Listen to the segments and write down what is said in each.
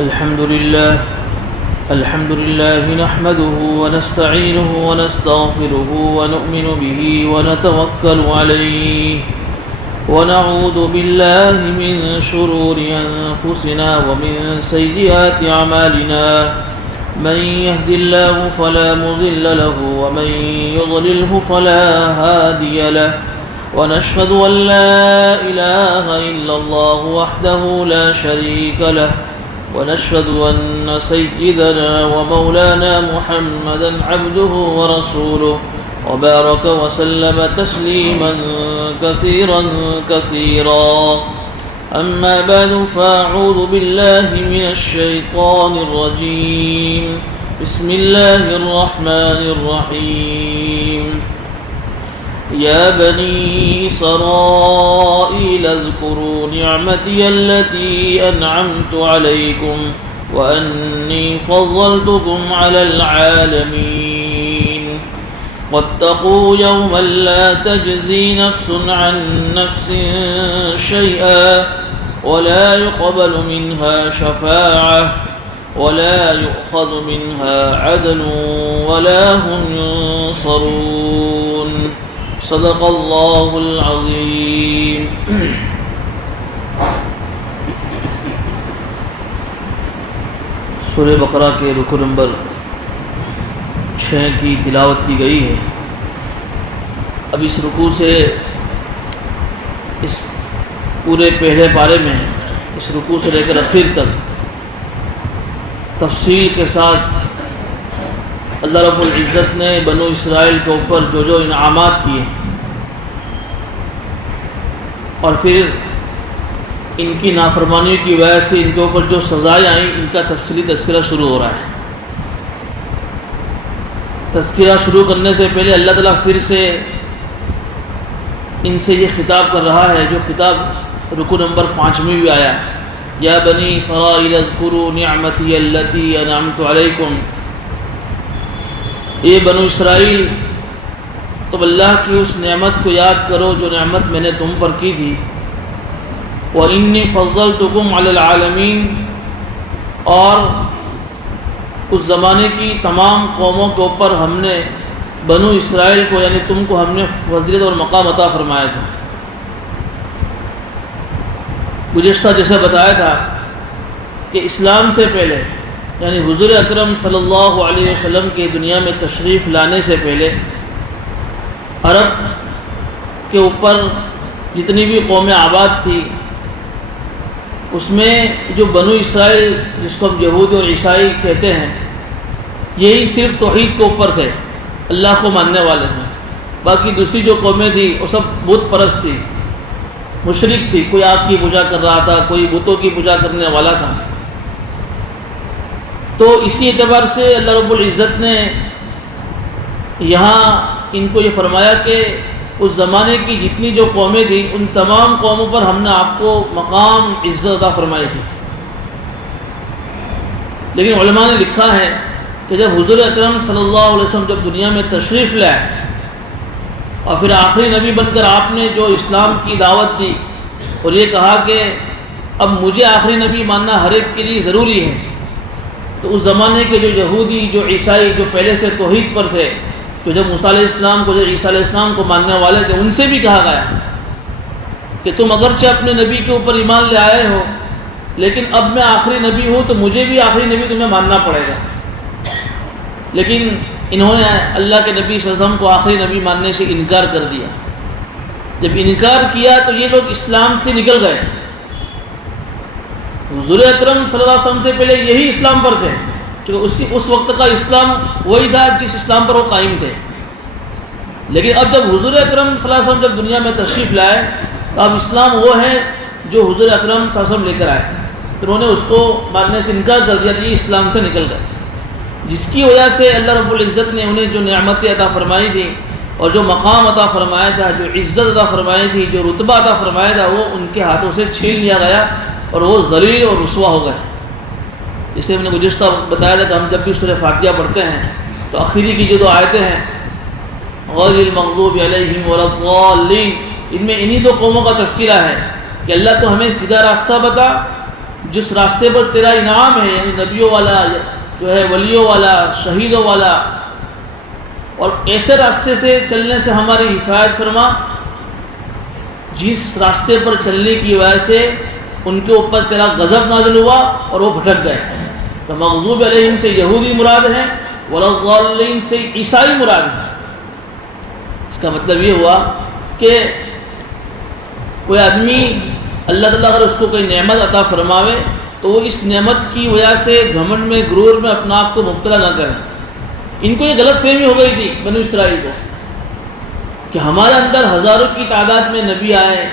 الحمد لله نحمده ونستعينه ونستغفره ونؤمن به ونتوكل عليه ونعوذ بالله من شرور أنفسنا ومن سيئات أعمالنا من يهد الله فلا مضل له ومن يضلله فلا هادي له ونشهد أن لا إله إلا الله وحده لا شريك له ونشهد أن سيدنا ومولانا محمدا عبده ورسوله وبارك وسلم تسليما كثيرا أما بعد فأعوذ بالله من الشيطان الرجيم بسم الله الرحمن الرحيم يا بني إسرائيل اذكروا نعمتي التي أنعمت عليكم وأني فضلتكم على العالمين واتقوا يوما لا تجزي نفس عن نفس شيئا ولا يقبل منها شفاعة ولا يؤخذ منها عدل ولا هم ينصرون صدق اللہ العظیم. سورہ بقرہ کے رکوع نمبر 6 کی تلاوت کی گئی ہے. اب اس رکوع سے اس پورے پہلے پارے میں اس رکوع سے لے کر اخیر تک تفصیل کے ساتھ اللہ رب العزت نے بنو اسرائیل کے اوپر جو انعامات کیے اور پھر ان کی نافرمانی کی وجہ سے ان کے اوپر جو سزائیں آئیں ان کا تفصیلی تذکرہ شروع ہو رہا ہے. تذکرہ شروع کرنے سے پہلے اللہ تعالیٰ پھر سے ان سے یہ خطاب کر رہا ہے جو خطاب رکوع نمبر 5 میں بھی آیا. یا بنی اسرائیل اذکروا نعمتی التی انعمت علیکم. اے بنو اسرائیل تم اللہ کی اس نعمت کو یاد کرو جو نعمت میں نے تم پر کی تھی. وَإِنِّي فَضَّلْتُكُمْ عَلَى الْعَالَمِينَ. اور اس زمانے کی تمام قوموں کے اوپر ہم نے بنو اسرائیل کو یعنی تم کو ہم نے فضیلت اور مقام عطا فرمایا تھا. گزشتہ جیسا بتایا تھا کہ اسلام سے پہلے یعنی حضور اکرم صلی اللہ علیہ وسلم کے دنیا میں تشریف لانے سے پہلے عرب کے اوپر جتنی بھی قومیں آباد تھی اس میں جو بنو اسرائیل جس کو ہم یہود اور عیسائی کہتے ہیں یہی صرف توحید کے اوپر تھے, اللہ کو ماننے والے تھے. باقی دوسری جو قومیں تھیں وہ سب بت پرست تھی, مشرک تھی. کوئی آگ کی پوجا کر رہا تھا, کوئی بتوں کی پوجا کرنے والا تھا. تو اسی اعتبار سے اللہ رب العزت نے یہاں ان کو یہ فرمایا کہ اس زمانے کی جتنی جو قومیں تھیں ان تمام قوموں پر ہم نے آپ کو مقام عزت عطا فرمائی تھی. لیکن علماء نے لکھا ہے کہ جب حضور اکرم صلی اللہ علیہ وسلم جب دنیا میں تشریف لائے اور پھر آخری نبی بن کر آپ نے جو اسلام کی دعوت دی اور یہ کہا کہ اب مجھے آخری نبی ماننا ہر ایک کے لیے ضروری ہے, تو اس زمانے کے جو یہودی جو عیسائی جو پہلے سے توحید پر تھے, جو جب موسیٰ علیہ السلام کو جو عیسیٰ علیہ السلام کو ماننے والے تھے, ان سے بھی کہا گیا کہ تم اگرچہ اپنے نبی کے اوپر ایمان لے آئے ہو لیکن اب میں آخری نبی ہوں تو مجھے بھی آخری نبی تمہیں ماننا پڑے گا. لیکن انہوں نے اللہ کے نبی صلی اللہ علیہ وسلم کو آخری نبی ماننے سے انکار کر دیا. جب انکار کیا تو یہ لوگ اسلام سے نکل گئے. حضور اکرم صلی اللہ علیہ وسلم سے پہلے یہی اسلام پر تھے کیونکہ اس وقت کا اسلام وہی تھا جس اسلام پر وہ قائم تھے. لیکن اب جب حضور اکرم صلی اللہ علیہ وسلم جب دنیا میں تشریف لائے تو اب اسلام وہ ہے جو حضور اکرم صلی اللہ علیہ وسلم لے کر آئے تھے. تو انہوں نے اس کو ماننے سے انکار کر دیا کہ یہ اسلام سے نکل گئے, جس کی وجہ سے اللہ رب العزت نے انہیں جو نعمتیں عطا فرمائی تھی اور جو مقام عطا فرمایا تھا, جو عزت عطا فرمائی تھی, جو رتبہ عطا فرمایا تھا, وہ ان کے ہاتھوں سے چھین لیا گیا اور وہ ذلیل اور رسوا ہو گئے. جسے میں نے گزشتہ وقت بتایا تھا کہ ہم جب بھی سورہ فاتحہ پڑھتے ہیں تو آخری کی جو دو آیتیں ہیں غیر المغضوب علیہم ولا الضالین، ان میں انہی دو قوموں کا تذکرہ ہے کہ اللہ تو ہمیں سیدھا راستہ بتا جس راستے پر تیرا انعام ہے، یعنی نبیوں والا جو ہے، ولیوں والا، شہیدوں والا، اور ایسے راستے سے چلنے سے ہماری حفاظت فرما جس راستے پر چلنے کی وجہ سے ان کے اوپر تیرا غضب نازل ہوا اور وہ بھٹک گئے۔ تو مغضوب علیہم سے یہودی مراد ہیں، وَلَضَّالِّينَ سے عیسائی مراد ہیں۔ اس کا مطلب یہ ہوا کہ کوئی آدمی اللہ تعالیٰ اگر اس کو کوئی نعمت عطا فرماوے تو وہ اس نعمت کی وجہ سے گھمنڈ میں، غرور میں اپنا آپ کو مبتلا نہ کریں۔ ان کو یہ غلط فہمی ہو گئی تھی بنو اسرائیل کو کہ ہمارے اندر ہزاروں کی تعداد میں نبی آئے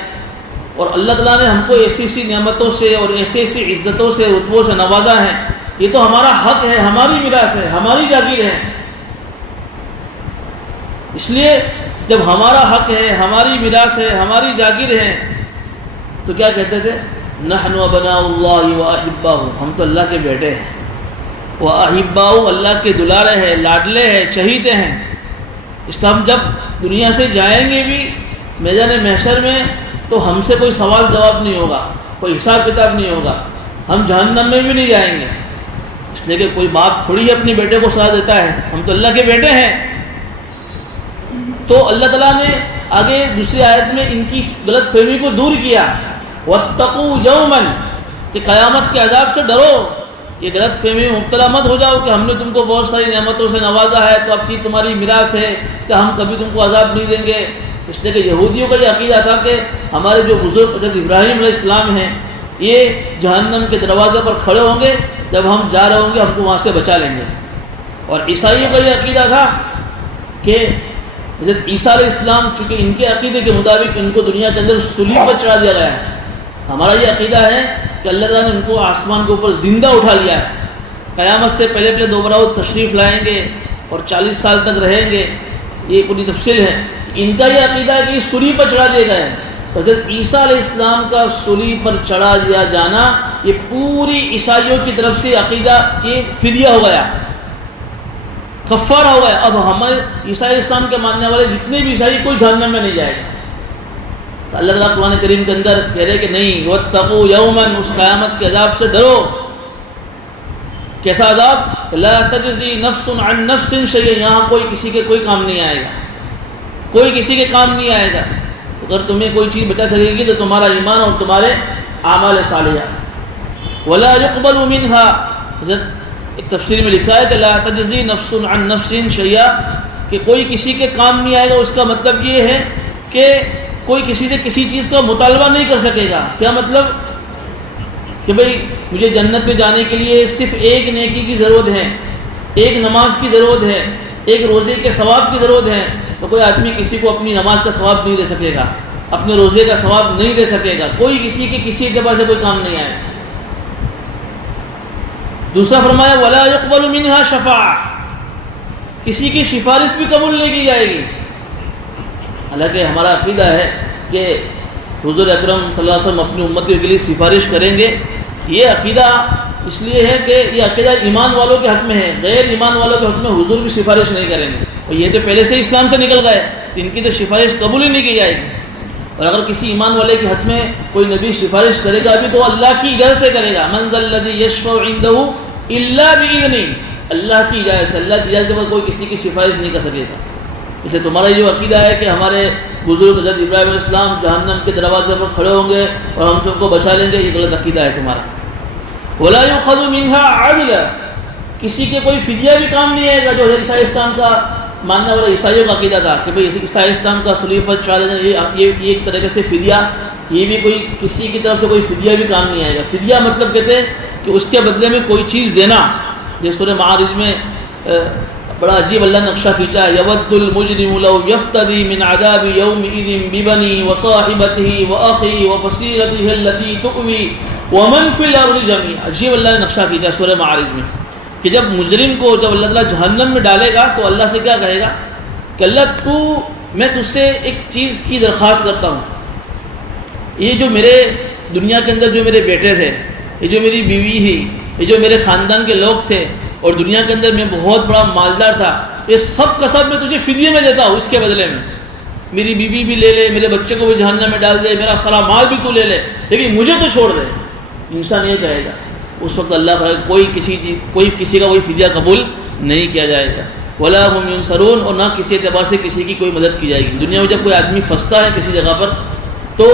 اور اللہ تعالیٰ نے ہم کو ایسی ایسی نعمتوں سے اور ایسی ایسی عزتوں سے، رتبوں سے نوازا ہے، یہ تو ہمارا حق ہے، ہماری میراث ہے، ہماری جاگیر ہے۔ اس لیے جب ہمارا حق ہے، ہماری میراث ہے، ہماری جاگیر ہے، تو کیا کہتے تھے؟ نحن ابناء اللہ واحباہ، ہم تو اللہ کے بیٹے ہیں، واحباہ اللہ کے دلارے ہیں، لاڈلے ہیں، چہیتے ہیں۔ اس لیے ہم جب دنیا سے جائیں گے بھی میدان محشر میں تو ہم سے کوئی سوال جواب نہیں ہوگا، کوئی حساب کتاب نہیں ہوگا، ہم جہنم میں بھی نہیں جائیں گے۔ اس لیے کہ کوئی باپ تھوڑی ہی اپنے بیٹے کو سزا دیتا ہے، ہم تو اللہ کے بیٹے ہیں۔ تو اللہ تعالیٰ نے آگے دوسری آیت میں ان کی غلط فہمی کو دور کیا، وَاتَّقُوا يَوْمًا، کہ قیامت کے عذاب سے ڈرو، یہ غلط فہمی میں مبتلا مت ہو جاؤ کہ ہم نے تم کو بہت ساری نعمتوں سے نوازا ہے تو اب کی تمہاری میراث ہے، اس سے ہم کبھی تم کو عذاب نہیں دیں گے۔ اس لیے کہ یہودیوں کا یہ عقیدہ تھا کہ ہمارے جو بزرگ حضرت ابراہیم علیہ السلام ہیں یہ جہنم کے دروازے پر کھڑے ہوں گے، جب ہم جا رہے ہوں گے ہم کو وہاں سے بچا لیں گے۔ اور عیسائیوں کا یہ عقیدہ تھا کہ حضرت عیسیٰ علیہ السلام، چونکہ ان کے عقیدے کے مطابق ان کو دنیا کے اندر صلیب پر چڑھا دیا گیا ہے، ہمارا یہ عقیدہ ہے کہ اللہ تعالیٰ نے ان کو آسمان کے اوپر زندہ اٹھا لیا ہے، قیامت سے پہلے پہلے دوبارہ وہ تشریف لائیں گے اور 40 سال تک رہیں گے۔ یہ پوری تفصیل ہے۔ ان کا یہ عقیدہ ہے کہ صلیب پر چڑھا دیے گئے ہیں، تو حضرت عیسیٰ علیہ السلام کا صلیب پر چڑھا دیا جانا یہ پوری عیسائیوں کی طرف سے عقیدہ یہ فدیہ ہو گیا، کفارہ ہو گیا۔ اب ہمارے عیسائی اسلام کے ماننے والے جتنے بھی عیسائی کوئی جہنم میں نہیں جائے گا۔ تو اللہ تعالیٰ قرآن کریم کے اندر کہہ رہے کہ نہیں، وَاتَّقُوا يَوْمًا، اس قیامت کے عذاب سے ڈرو۔ کیسا عذاب؟ لا تجزی نفس عن نفس شیئا، یہاں کوئی کسی کے کوئی کام نہیں آئے گا، کوئی کسی کے کام نہیں آئے گا۔ اگر تمہیں کوئی چیز بچا سکے گی تو تمہارا ایمان اور تمہارے اعمال صالحہ۔ ولا يقبل منها، ایک تفسیر میں لکھا ہے کہ لا تجزی نفس عن نفس شیئا، کہ کوئی کسی کے کام نہیں آئے گا۔ اس کا مطلب یہ ہے کہ کوئی کسی سے کسی چیز کا مطالبہ نہیں کر سکے گا۔ کیا مطلب؟ کہ بھئی مجھے جنت میں جانے کے لیے صرف ایک نیکی کی ضرورت ہے، ایک نماز کی ضرورت ہے، ایک روزے کے ثواب کی ضرورت ہے، تو کوئی آدمی کسی کو اپنی نماز کا ثواب نہیں دے سکے گا، اپنے روزے کا ثواب نہیں دے سکے گا، کوئی کسی کے کسی اعتبار سے کوئی کام نہیں آئے۔ دوسرا فرمایا ولا يقبل منها شفاعہ، کسی کی سفارش بھی قبول نہیں کی جائے گی۔ حالانکہ ہمارا عقیدہ ہے کہ حضور اکرم صلی اللہ علیہ وسلم اپنی امتیوں کے لیے سفارش کریں گے۔ یہ عقیدہ اس لیے ہے کہ یہ عقیدہ ایمان والوں کے حق میں ہے، غیر ایمان والوں کے حق میں حضور بھی سفارش نہیں کریں گے، اور یہ تو پہلے سے اسلام سے نکل گئے تو ان کی تو سفارش قبول ہی نہیں کی جائے گی۔ اور اگر کسی ایمان والے کے حق میں کوئی نبی سفارش کرے گا بھی تو اللہ کی اجازت سے کرے گا۔ من ذا الذی یشفع عنده الا باذنہ، اللہ کی اجازت سے، اللہ کی اجازت کے بعد کوئی کسی کی سفارش نہیں کر سکے گا۔ اس لیے تمہارا جو عقیدہ ہے کہ ہمارے بزرگ حضرت ابراہیم علیہ السلام جہنم کے دروازے پر کھڑے ہوں گے اور ہم سب کو بچا لیں گے، یہ غلط عقیدہ ہے تمہارا۔ ولا يؤخذ منها عدل، کسی کے کوئی فدیہ بھی کام نہیں آئے گا، جو عیسائی اسلام کا ماننے والے عیسائیوں کا عقیدہ تھا کہ بھئی عیسائی اسلام کا صلیب پر چڑھا دینا یہ ایک طریقے سے فدیہ، یہ بھی کوئی کسی کی طرف سے کوئی فدیہ بھی کام نہیں آئے گا۔ فدیہ مطلب کہتے ہیں کہ اس کے بدلے میں کوئی چیز دینا۔ جس سورہ معارج میں بڑا عجیب اللہ نے نقشہ کھینچا ہے، یود المجرم لو یفتدی من عذاب یومئذ ببنی وصاحبتہ واخی وفصیلتہ التی تؤوی ومن فی الارض جميعا۔ عجیب اللہ نے نقشہ کھینچا سورہ معارج میں کہ جب مجرم کو جب اللہ تعالیٰ جہنم میں ڈالے گا تو اللہ سے کیا کہے گا کہ اللہ میں تجھ سے ایک چیز کی درخواست کرتا ہوں، یہ جو میرے دنیا کے اندر جو میرے بیٹے تھے، یہ جو میری بیوی تھی، یہ جو میرے خاندان کے لوگ تھے، اور دنیا کے اندر میں بہت بڑا مالدار تھا، یہ سب کا سب میں تجھے فدیے میں دیتا ہوں، اس کے بدلے میں میری بیوی بھی لے لے، میرے بچے کو بھی جہنم میں ڈال دے، میرا سارا مال بھی تو لے لے، لیکن مجھے تو چھوڑ دے۔ انسان یہ کہے گا اس وقت اللہ پر کوئی کسی کا کوئی فدیہ قبول نہیں کیا جائے گا. ولا هم ينصرون، اور نہ کسی اعتبار سے کسی کی کوئی مدد کی جائے گی. دنیا میں جب کوئی آدمی پھنستا ہے کسی جگہ پر تو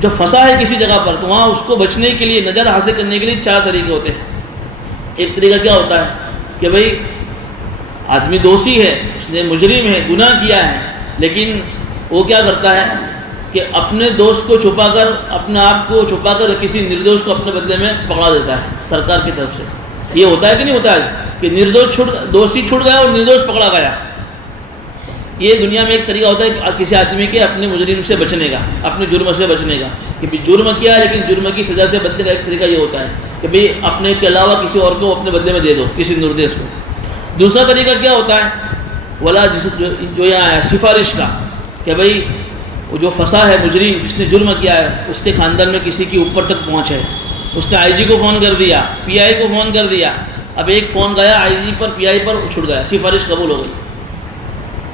جب پھنسا ہے کسی جگہ پر تو وہاں اس کو بچنے کے لیے، نجات حاصل کرنے کے لیے 4 طریقے ہوتے ہیں. ایک طریقہ کیا ہوتا ہے کہ بھئی آدمی دوشی ہے، اس نے مجرم ہے، گناہ کیا ہے، لیکن وہ کیا کرتا ہے کہ اپنے دوست کو چھپا کر، اپنے آپ کو چھپا کر کسی نردوش کو اپنے بدلے میں پکڑا دیتا ہے سرکار کی طرف سے. یہ ہوتا ہے کہ نہیں ہوتا ہے کہ دوشی چھوٹ گیا اور نردوش پکڑا گیا. یہ دنیا میں ایک طریقہ ہوتا ہے کہ کسی آدمی کے اپنے مجرم سے بچنے کا، اپنے جرم سے بچنے کا، کہ جرم کیا ہے لیکن جرم کی سزا سے بچنے کا ایک طریقہ یہ ہوتا ہے کہ بھئی اپنے کے علاوہ کسی اور کو اپنے بدلے میں دے دو، کسی نردوش کو. دوسرا طریقہ کیا ہوتا ہے ولا جو یہاں ہے سفارش کا، کہ بھئی وہ جو پھنسا ہے مجرم جس نے جرم کیا ہے اس کے خاندان میں کسی کی اوپر تک پہنچ ہے، اس نے آئی جی کو فون کر دیا، پی آئی کو فون کر دیا، اب ایک فون گیا آئی جی پر، پی آئی پر چھوٹ گیا، سفارش قبول ہو گئی.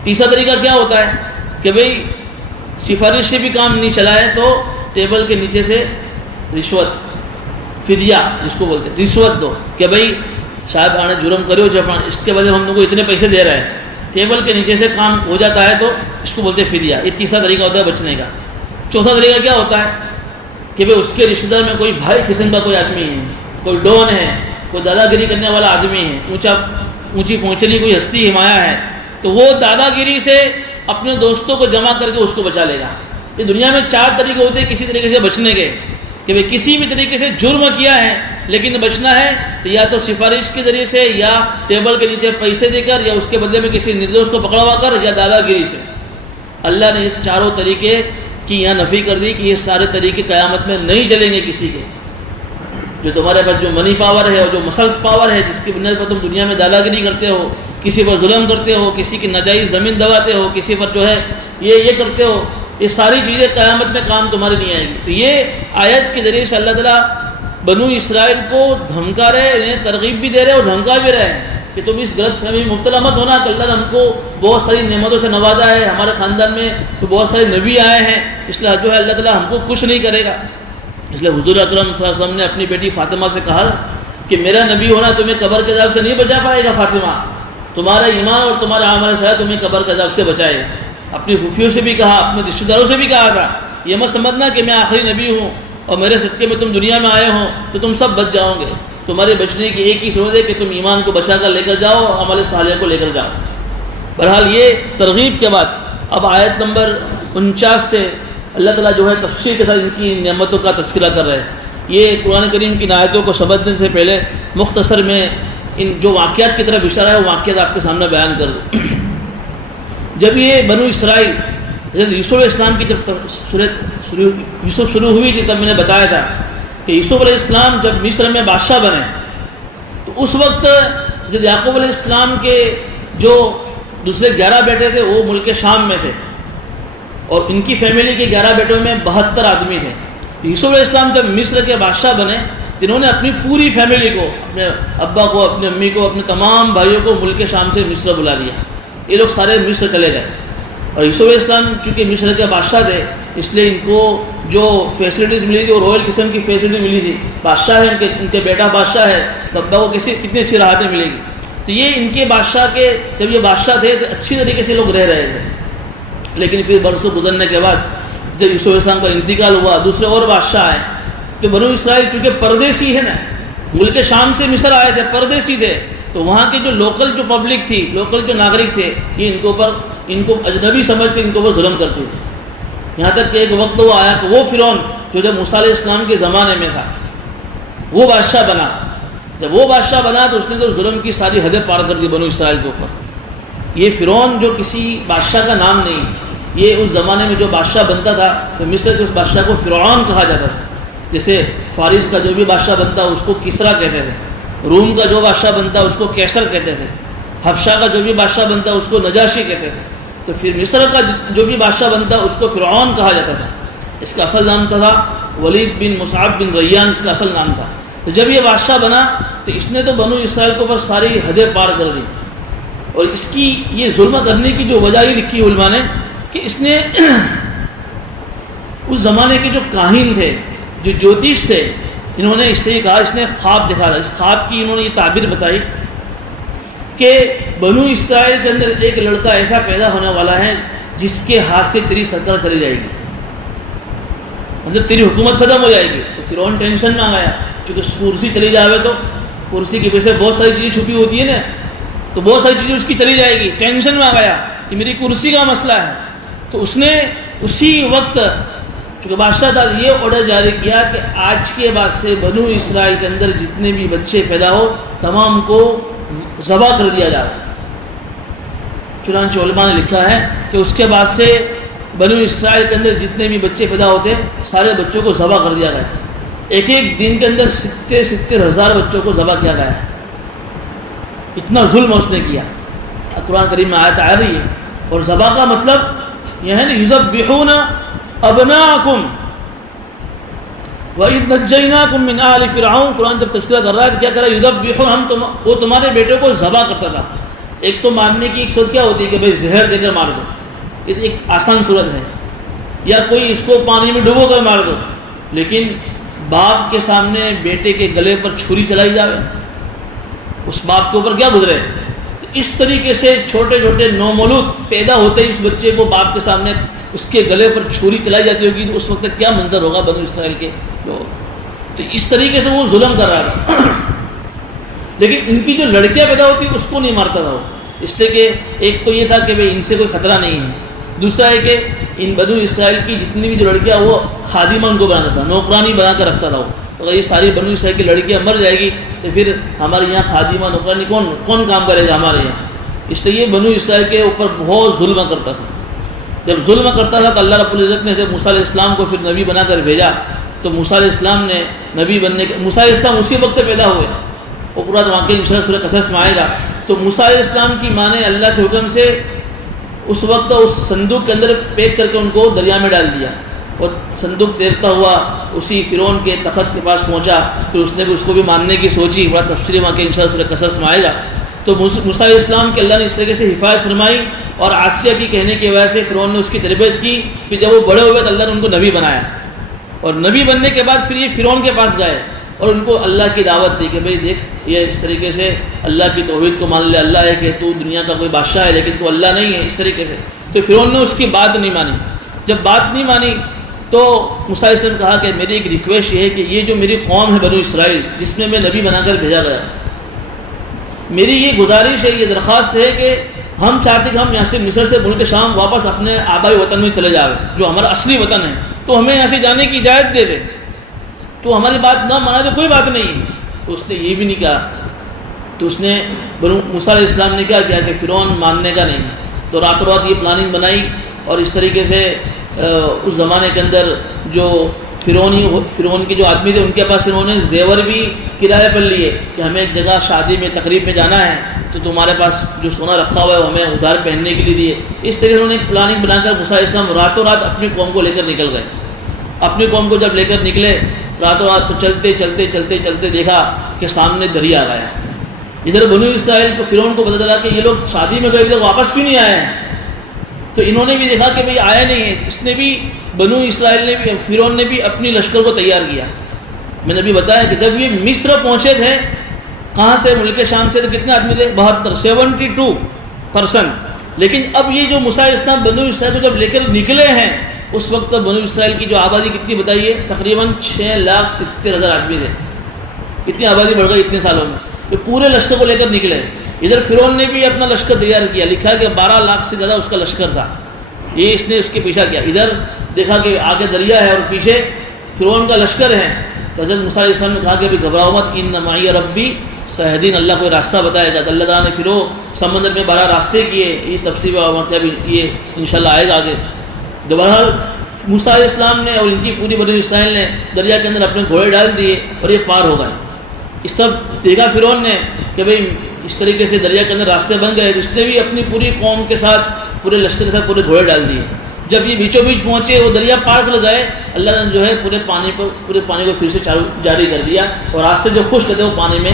تیسرا طریقہ کیا ہوتا ہے کہ بھئی سفارش سے بھی کام نہیں چلا ہے تو ٹیبل کے نیچے سے رشوت، فدیہ جس کو بولتے ہیں، رشوت دو کہ بھئی صاحب آنے جرم کریو جب اس کے بدلے ہم لوگ کو اتنے پیسے دے رہے ہیں. ٹیبل کے نیچے سے کام ہو جاتا ہے تو اس کو بولتے ہیں فدیہ. یہ تیسرا طریقہ ہوتا ہے بچنے کا. چوتھا طریقہ کیا ہوتا ہے کہ بھئی اس کے رشتہ دار میں کوئی بھائی قسم کا کوئی آدمی ہے، کوئی ڈون ہے، کوئی دادا گیری کرنے والا آدمی ہے، اونچی پہنچلی کوئی ہستی حمایہ ہے، تو وہ دادا گیری سے اپنے دوستوں کو جمع کر کے اس کو بچا لے گا. یہ دنیا میں 4 طریقے ہوتے ہیں کسی طریقے سے بچنے کے، کہ بھئی کسی بھی طریقے سے جرم کیا ہے لیکن بچنا ہے تو یا تو سفارش کے ذریعے سے، یا ٹیبل کے نیچے پیسے دے کر، یا اس کے بدلے میں کسی نردوش کو پکڑوا کر، یا دادا گیری سے. اللہ نے اس 4 طریقے کی یہاں نفی کر دی کہ یہ سارے طریقے قیامت میں نہیں چلیں گے کسی کے. جو تمہارے پاس جو منی پاور ہے اور جو مسلس پاور ہے جس کی بنیاد پر تم دنیا میں دادا گیری کرتے ہو، کسی پر ظلم کرتے ہو، کسی کی ناجائز زمین دباتے ہو، کسی پر جو ہے یہ کرتے ہو، یہ ساری چیزیں قیامت میں کام تمہارے نہیں آئیں گی. تو یہ آیت کے ذریعے سے اللہ تعالیٰ بنو اسرائیل کو دھمکا رہے، انہیں ترغیب بھی دے رہے اور دھمکا بھی رہے ہیں کہ تم اس غلط فہمی میں مبتلا مت ہونا کہ اللہ نے ہم کو بہت ساری نعمتوں سے نوازا ہے، ہمارے خاندان میں تو بہت سارے نبی آئے ہیں، اس لیے جو ہے اللہ تعالیٰ ہم کو کچھ نہیں کرے گا. اس لیے حضور اکرم صلی اللہ علیہ وسلم نے اپنی بیٹی فاطمہ سے کہا کہ میرا نبی ہونا تمہیں قبر کے عذاب سے نہیں بچا پائے گا فاطمہ، تمہارا ایمان اور تمہارا عمل صالح تمہیں قبر کے عذاب سے بچائے گا. اپنی پھوپھیوں سے بھی کہا، اپنے رشتہ داروں سے بھی کہا تھا یہ مت سمجھنا کہ میں آخری نبی ہوں اور میرے صدقے میں تم دنیا میں آئے ہوں تو تم سب بچ جاؤ گے. تمہارے بچنے کی ایک ہی صورت ہے کہ تم ایمان کو بچا کر لے کر جاؤ اور عمل صالح کو لے کر جاؤ. بہرحال یہ ترغیب کے بعد اب آیت نمبر 49 سے اللہ تعالیٰ جو ہے تفصیل کے ساتھ ان کی نعمتوں کا تذکرہ کر رہے ہیں. یہ قرآن کریم کی آیتوں کو سمجھنے سے پہلے مختصر میں ان جو واقعات کی طرف اشارہ ہے وہ واقعات آپ کے سامنے بیان کر دوں. جب یہ بنو اسرائیل حضرت یوسف علیہ السلام کی جب یوسف شروع ہوئی تھی تب میں نے بتایا تھا کہ یوسف علیہ السلام جب مصر میں بادشاہ بنے تو اس وقت جب یعقوب علیہ السلام کے جو دوسرے 11 بیٹے تھے وہ ملک شام میں تھے اور ان کی فیملی کے 11 بیٹوں میں 72 آدمی تھے. یوسف علیہ السلام جب مصر کے بادشاہ بنے تو انہوں نے اپنی پوری فیملی کو، اپنے ابا کو، اپنی امی کو، اپنے تمام بھائیوں کو ملک شام سے مصر بلا لیا. یہ لوگ سارے مصر چلے گئے اور یوسف علیہ السلام چونکہ مصر کے بادشاہ تھے اس لیے ان کو جو فیسلٹیز ملی تھی وہ رویل قسم کی فیسلٹی ملی تھی. بادشاہ ہے ان کے بیٹا بادشاہ ہے تو ابا کو کتنی اچھی راحتیں ملے گی. تو یہ ان کے بادشاہ کے جب یہ بادشاہ تھے تو اچھی طریقے سے لوگ رہ رہے تھے. لیکن پھر برسوں گزرنے کے بعد جب یوسف علیہ السلام کا انتقال ہوا دوسرے اور بادشاہ آئے تو بنو اسرائیل چونکہ پردیسی ہے نا، ملک شام سے مصر آئے تھے، پردیسی تھے، تو وہاں کے جو لوکل جو پبلک تھی، لوکل جو ناگرک تھے یہ ان کو اجنبی سمجھ کے ان کے اوپر ظلم کرتے تھے. یہاں تک کہ ایک وقت وہ آیا کہ وہ فرعون جو جب موسیٰ علیہ السلام کے زمانے میں تھا وہ بادشاہ بنا. جب وہ بادشاہ بنا تو اس نے تو ظلم کی ساری حدیں پار کر دی بنو اسرائیل کے اوپر. یہ فرعون جو کسی بادشاہ کا نام نہیں، یہ اس زمانے میں جو بادشاہ بنتا تھا تو مصر کے اس بادشاہ کو فرعون کہا جاتا تھا. جیسے فارس کا جو بھی بادشاہ بنتا اس کو کسرا کہتے تھے، روم کا جو بادشاہ بنتا اس کو کیسر کہتے تھے، حبشہ کا جو بھی بادشاہ بنتا اس کو نجاشی کہتے تھے. تو پھر مصر کا جو بھی بادشاہ بنتا اس کو فرعون کہا جاتا تھا. اس کا اصل نام تھا ولید بن مصعب بن ریان، اس کا اصل نام تھا. تو جب یہ بادشاہ بنا تو اس نے تو بنو اسرائیل کے اوپر ساری حدیں پار کر دی. اور اس کی یہ ظلم کرنے کی جو وجہ یہ لکھی علماء نے کہ اس نے اس زمانے کے جو کاہن تھے، جو جوتش تھے، انہوں نے اس سے کہا، اس نے خواب دکھا تھا، اس خواب کی انہوں نے یہ تعبیر بتائی کہ بنو اسرائیل کے اندر ایک لڑکا ایسا پیدا ہونے والا ہے جس کے ہاتھ سے تیری سرکار چلی جائے گی، مطلب تیری حکومت ختم ہو جائے گی۔ تو فرعون ٹینشن میں آ گیا، چونکہ کرسی چلی جاوے تو کرسی کے پیچھے بہت ساری چیزیں چھپی ہوتی ہیں نا، تو بہت ساری چیزیں اس کی چلی جائے گی، ٹینشن میں آ گیا کہ میری کرسی کا مسئلہ ہے۔ تو اس نے اسی وقت چونکہ بادشاہ تھا، یہ آرڈر جاری کیا کہ آج کے بعد سے بنو اسرائیل کے اندر جتنے بھی بچے پیدا ہو تمام کو ذبح کر دیا جائے۔ چنانچہ علماء نے لکھا ہے کہ اس کے بعد سے بنو اسرائیل کے اندر جتنے بھی بچے پیدا ہوتے سارے بچوں کو ذبح کر دیا گیا۔ ایک ایک دن کے اندر 70,000 بچوں کو ذبح کیا گیا ہے، اتنا ظلم اس نے کیا۔ قرآن کریم میں آیت آ رہی ہے، اور ذبح کا مطلب یہ ہے نا، یذبحون ابناءکم وَإِذْ نَجَّيْنَاكُمْ مِنْ آلِ فِرْعَوْنَ۔ قرآن جب تذکرہ کر رہا ہے تو کیا کر رہا ہے؟ یذبحون، وہ تمہارے بیٹے کو ذبح کرتا تھا۔ ایک تو مارنے کی ایک صورت کیا ہوتی ہے کہ بھائی زہر دے کر مار دو، یہ ایک آسان صورت ہے، یا کوئی اس کو پانی میں ڈبو کر مار دو، لیکن باپ کے سامنے بیٹے کے گلے پر چھری چلائی جاوے، اس باپ کے اوپر کیا گزرے؟ اس طریقے سے چھوٹے چھوٹے نومولود پیدا ہوتے ہی اس بچے کو باپ کے سامنے اس کے گلے پر چھری چلائی جاتی ہوگی، اس وقت کیا منظر ہوگا بنو اسرائیل کے لوگ۔ تو اس طریقے سے وہ ظلم کر رہا تھا، لیکن ان کی جو لڑکیاں پیدا ہوتی اس کو نہیں مارتا تھا وہ، اس لیے کہ ایک تو یہ تھا کہ ان سے کوئی خطرہ نہیں ہے، دوسرا ہے کہ ان بنو اسرائیل کی جتنی بھی جو لڑکیاں وہ خادمہ ان کو بناتا تھا، نوکرانی بنا کر رکھتا تھا وہ۔ تو اگر یہ ساری بنو اسرائیل کی لڑکیاں مر جائے گی تو پھر ہمارے یہاں خادمہ نوکرانی کون کام کرے گا ہمارے یہاں؟ اس لیے یہ بنو اسرائیل کے اوپر بہت ظلم کرتا تھا۔ جب ظلم کرتا تھا تو اللہ رب العزت نے جب موسیٰ علیہ السلام کو پھر نبی بنا کر بھیجا، تو موسیٰ علیہ السلام نے نبی بننے کے، موسیٰ علیہ السلام اسی وقت پیدا ہوئے، وہ پورا واقعہ انشاءاللہ سورہ قصص میں آئے گا۔ تو موسیٰ علیہ السلام کی ماں نے اللہ کے حکم سے اس وقت اس صندوق کے اندر پیک کر کے ان کو دریا میں ڈال دیا، اور صندوق تیرتا ہوا اسی فرعون کے تخت کے پاس پہنچا، پھر اس نے بھی اس کو بھی ماننے کی سوچی، بڑا تفصیلی واقعہ انشاءاللہ سورہ قصص میں آئے گا۔ تو موسیٰ علیہ السلام کے اللہ نے اس طریقے سے حفاظت فرمائی، اور آسیہ کی کہنے کی وجہ سے فرعون نے اس کی تربیت کی، پھر جب وہ بڑے ہوئے تو اللہ نے ان کو نبی بنایا، اور نبی بننے کے بعد پھر یہ فرعون کے پاس گئے اور ان کو اللہ کی دعوت دی کہ بھئی دیکھ، یہ اس طریقے سے اللہ کی توحید کو مان لے، اللہ ہے کہ تو دنیا کا کوئی بادشاہ ہے لیکن تو اللہ نہیں ہے، اس طریقے سے۔ تو فرعون نے اس کی بات نہیں مانی، جب بات نہیں مانی تو موسیٰ علیہ السلام کہا کہ میری ایک ریکویسٹ یہ ہے کہ یہ جو میری قوم ہے بنو اسرائیل جس میں نبی بنا کر بھیجا گیا، میری یہ گزارش ہے، یہ درخواست ہے کہ ہم چاہتے کہ ہم یہاں سے مصر سے ملک شام واپس اپنے آبائی وطن میں چلے جاوے، جو ہمارا اصلی وطن ہے، تو ہمیں یہاں سے جانے کی اجازت دے دے، تو ہماری بات نہ مانا تو کوئی بات نہیں ہے۔ تو اس نے یہ بھی نہیں کہا، تو اس نے موسیٰ علیہ السلام نے کیا کیا کہ فرعون ماننے کا نہیں، تو راتوں رات یہ پلاننگ بنائی، اور اس طریقے سے اس زمانے کے اندر جو فرعون کے جو آدمی تھے ان کے پاس انہوں نے زیور بھی کرایہ پر لیے کہ ہمیں ایک جگہ شادی میں تقریب میں جانا ہے تو تمہارے پاس جو سونا رکھا ہوا ہے وہ ہمیں ادھار پہننے کے لیے دیے۔ اس طریقے سے انہوں نے ایک پلاننگ بنا کر موسیٰ علیہ السلام راتوں رات اپنی قوم کو لے کر نکل گئے۔ اپنی قوم کو جب لے کر نکلے راتوں رات، تو چلتے چلتے چلتے چلتے دیکھا کہ سامنے دریا آ گیا۔ ادھر بنو اسرائیل کو فرعون کو پتہ چلا کہ یہ لوگ شادی میں گئے ادھر واپس کیوں نہیں آئے ہیں، تو انہوں نے بھی دیکھا کہ بھئی آیا نہیں ہے، اس نے بھی بنو اسرائیل نے بھی، فرعون نے بھی اپنی لشکر کو تیار کیا۔ میں نے بھی بتایا کہ جب یہ مصر پہنچے تھے، کہاں سے؟ ملک شام سے، تو کتنے آدمی تھے؟ 72%۔ لیکن اب یہ جو موسیٰ علیہ السلام بنو اسرائیل کو جب لے کر نکلے ہیں، اس وقت بنو اسرائیل کی جو آبادی کتنی بتائیے؟ تقریباً 6,70,000 آدمی تھے۔ کتنی آبادی بڑھ گئی اتنے سالوں میں؟ یہ پورے لشکر کو لے کر نکلے۔ ادھر فرعون نے بھی اپنا لشکر تیار کیا، لکھا ہے کہ 12 لاکھ سے زیادہ اس کا لشکر تھا، یہ اس نے اس کے پیچھا کیا۔ ادھر دیکھا کہ آگے دریا ہے اور پیچھے فرعون کا لشکر ہے، تو حضرت موسیٰ علیہ السلام نے کہا کہ گھبراؤ مت، ان معی ربی سیہدین، اللہ کوئی راستہ بتائے گا۔ تو اللہ تعالیٰ نے پھر وہ سمندر میں 12 راستے کیے، یہ تفصیل مطلب یہ انشاءاللہ آئے گا آگے۔ جو بہرحال موسیٰ علیہ السلام نے اور ان کی پوری بنی اسرائیل نے دریا کے اندر اپنے گھوڑے ڈال دیے اور یہ پار ہو گئے۔ اس طرح دیکھا فرعون نے کہ بھئی اس طریقے سے دریا کے اندر راستے بن گئے، اس نے بھی اپنی پوری قوم کے ساتھ، پورے لشکر کے ساتھ پورے گھوڑے ڈال دیے۔ جب یہ بیچوں بیچ پہنچے، وہ دریا پار کر گئے، اللہ نے جو ہے پورے پانی کو پھر سے جاری کر دیا، اور راستے جو خشک تھے وہ پانی میں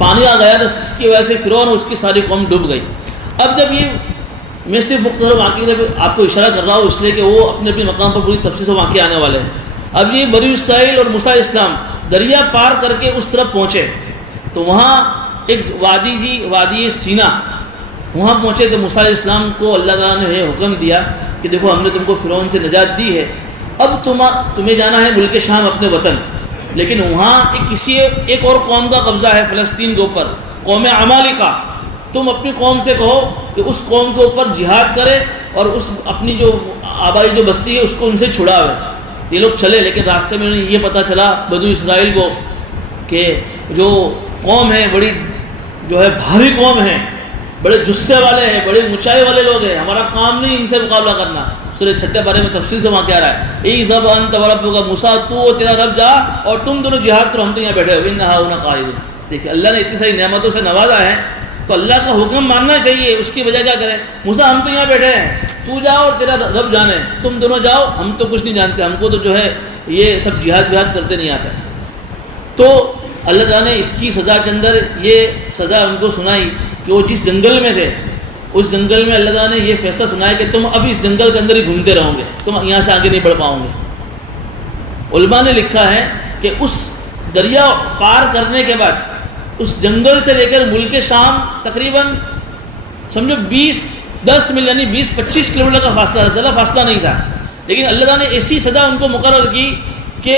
آ گیا، تو اس کی وجہ سے فرعون اور اس کی ساری قوم ڈوب گئی۔ اب جب یہ میں صرف مختصر واقعے سے آپ کو اشارہ کر رہا ہوں، اس لیے کہ وہ اپنے اپنے مقام پر پوری تفصیل سے واقعے آنے والے ہیں۔ اب یہ بنی اسرائیل اور موسیٰ علیہ السلام دریا پار کر کے اس طرف پہنچے، تو وہاں ایک وادی تھی، وادی سینا، وہاں پہنچے تو موسیٰ علیہ السلام کو اللہ تعالیٰ نے یہ حکم دیا کہ دیکھو ہم نے تم کو فرعون سے نجات دی ہے، اب تمہیں جانا ہے ملک شام، اپنے وطن، لیکن وہاں کسی ایک اور قوم کا قبضہ ہے فلسطین کے اوپر، قوم عمالقہ۔ تم اپنی قوم سے کہو کہ اس قوم کے اوپر جہاد کرے اور اس اپنی جو آبائی جو بستی ہے اس کو ان سے چھڑاوے۔ یہ لوگ چلے، لیکن راستے میں انہیں یہ پتہ چلا بدو اسرائیل کو کہ جو قوم ہے بڑی جو ہے بھاری قوم ہے، بڑے جسے والے ہیں، بڑے اونچائی والے لوگ ہیں، ہمارا کام نہیں ان سے مقابلہ کرنا۔ سورہ 6 بارے میں تفصیل سے وہاں کیا رہا ہے، ای ذهب انت وربک، موسیٰ تو اور تیرا رب جا اور تم دونوں جہاد کرو، ہم تو یہاں بیٹھے ہوئے، انھا هنا قاعدون۔ دیکھیں اللہ نے اتنی ساری نعمتوں سے نوازا ہے تو اللہ کا حکم ماننا چاہیے، اس کی وجہ کیا کریں، موسیٰ ہم تو یہاں بیٹھے ہیں، تو جاؤ اور تیرا رب جانے، تم دونوں جاؤ، ہم تو کچھ نہیں جانتے، ہم کو تو جو ہے یہ سب جہاد کرتے نہیں آتا ہے۔ تو اللہ تعالیٰ نے اس کی سزا کے اندر یہ سزا ان کو سنائی کہ وہ جس جنگل میں تھے، اس جنگل میں اللہ تعالیٰ نے یہ فیصلہ سنایا کہ تم اب اس جنگل کے اندر ہی گھومتے رہو گے، تم یہاں سے آگے نہیں بڑھ پاؤ گے۔ علماء نے لکھا ہے کہ اس دریا پار کرنے کے بعد اس جنگل سے لے کر ملک شام تقریباً سمجھو 10 میل یعنی 20-25 کلومیٹر کا فاصلہ تھا، زیادہ فاصلہ نہیں تھا، لیکن اللہ تعالیٰ نے ایسی سزا ان کو مقرر کی کہ